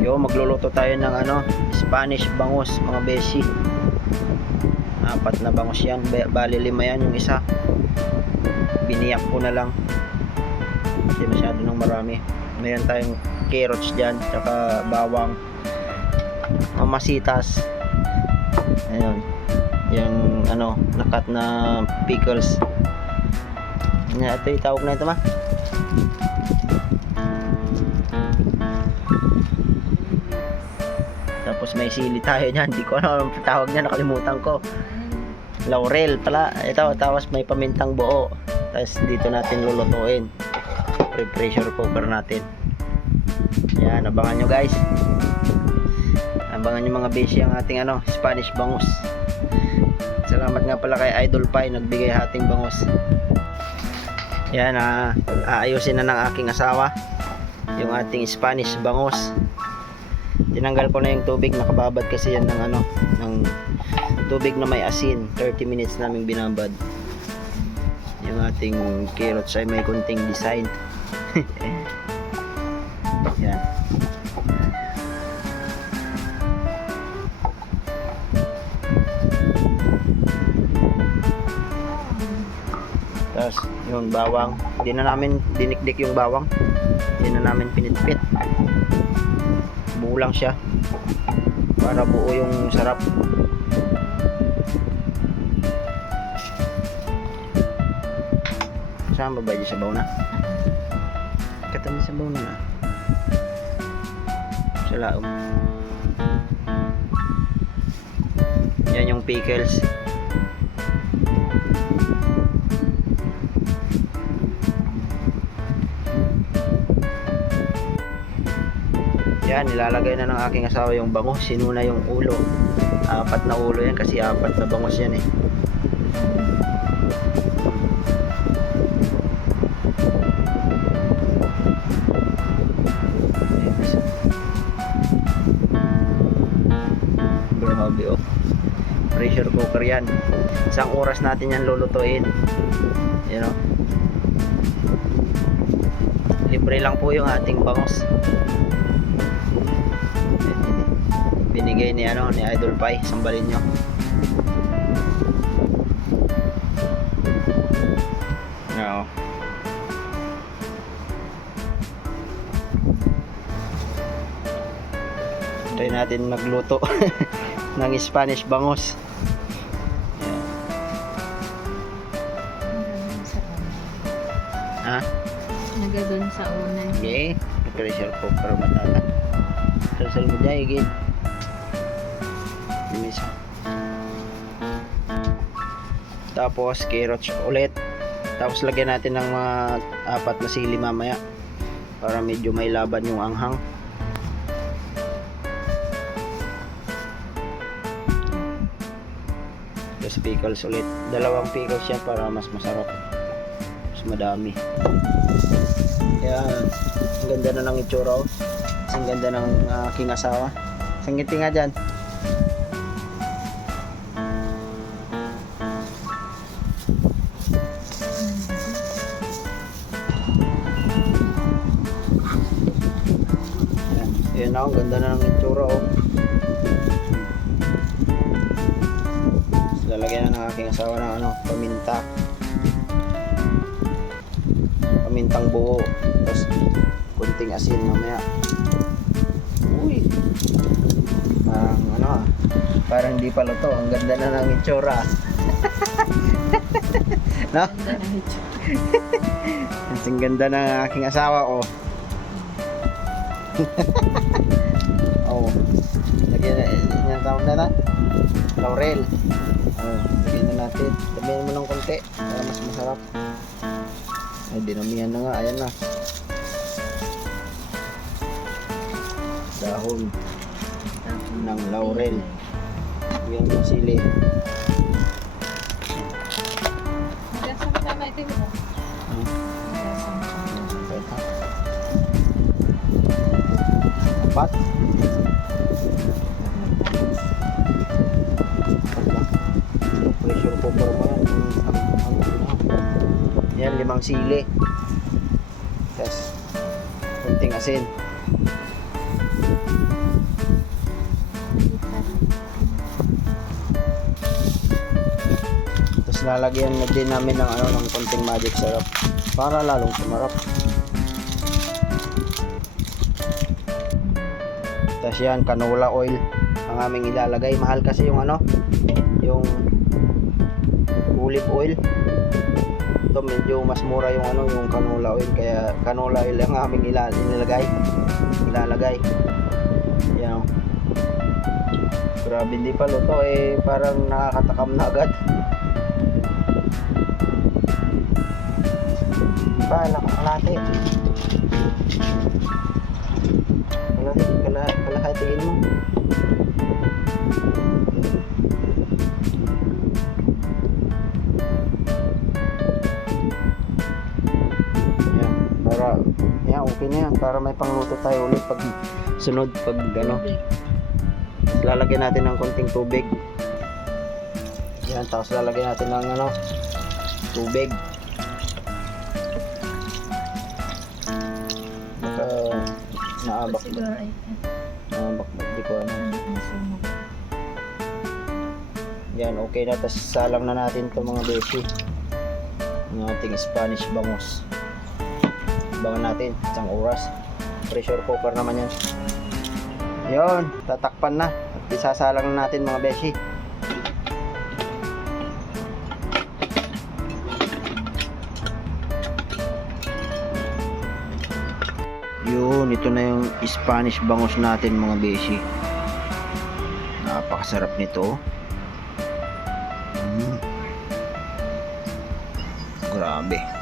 Yo, magluluto tayo ng Spanish bangus mga beshi. 4 na bangus yan, bali 5 yan yung isa. Biniyak ko na lang kasi masyado nang marami. Mayroon tayong carrots dyan, tsaka bawang, mamasitas, ayun, yung nakat na pickles. Ito itawag na ito ma. Tapos may sili tayo dyan, di ko alam ang tawag niya, nakalimutan ko. Laurel pala ito. Tapos may pamintang buo. Tapos dito natin lulutuin. Pressure cooker natin. Yan, abangan nyo guys. Abangan nyo mga beshi ang ating Spanish bangus. Salamat nga pala kay Idol Pie, nagbigay ating bangus. Yan, aayusin na ng aking asawa yung ating Spanish bangus. Tinanggal ko na yung tubig, nakababad kasi yan ng tubig na may asin. 30 minutes naming binabad. Yung ating carrots ay may kunting design. Yan. Tapos yung bawang, hindi na namin dinikdik yung bawang, hindi na namin pinitpit, buo lang siya para buo yung sarap. Saan ba yung sabaw na? Katabi sabaw na na sa laom. Yan yung pickles. Yan, nilalagay na ng aking asawa yung bangus. Sinuna yung ulo. 4 na ulo yan kasi 4 na bangus yan eh. Grabe oh. Pressure cooker yan. 1 oras natin yan lulutuin. Yan oh. Libre lang po yung ating bangus. Binigay ni Idol Pie, sambalin nyo. No. Try natin magluto ng Spanish bangus. Ha? Nagagun sa una. Okay. Pressure cooker matata. Sasal mo dyan, higit. Tapos carrots ulit. Tapos lagyan natin ng mga 4 na sili mamaya para medyo may laban yung anghang. Tapos pickles ulit. 2 pickles yan para mas masarap, mas madami. Yan, ang ganda na ng itsura oh. Ang ganda ng aking asawa. Sangiti nga dyan. Yan ang ganda na ng itsura oh. Lalagyan na ng aking asawa ng paminta. Pamintang buo. Tapos kunting asin mamaya. Uy. Parang hindi pa luto. Ang ganda na ng itsura. No? Ang ganda ng aking asawa oh. Oh, lagyan na yung tawag na laurel. Lagyan na natin. Tabihan mo ng konti para mas masarap. Ay, dinamihan na nga. Ayan na. Dahon ng laurel. Lagyan mo ng sili. Sama-sama ito mo. Pat. Pressure cooker mo yan. Yan, 5 sili. Tapos kunting asin. Tapos lalagyan na din namin ng ano ng konting magic syrup para lalong sumarap. Tapos yan, canola oil ang aming ilalagay. Mahal kasi yung ano, yung olive oil. Ito medyo mas mura yung ano, yung canola oil, kaya canola oil ang aming ilalagay. Yan. Grabe, hindi pa luto eh, parang nakakatakam na agad. Ba, kalahati. Kalahatiin mo. Yan, okay na yan, para may pangluto tayo ulit pag sunod, pag ano. Lalagyan natin ng konting tubig. Yan, tapos lalagyan natin ng ano, tubig. Baka naabak ba? Siguro ay Naabak ba? Di ko ano. nasunog. Yan, okay na. Tapos salang na natin ito mga beshi. Ang ating Spanish bangus. Abangan natin isang oras. Pressure cooker naman yan. Yun, tatakpan na. At isasalang na natin mga beshi. Yun, ito na yung Spanish bangus natin mga beshi. Napakasarap nito. Grabe.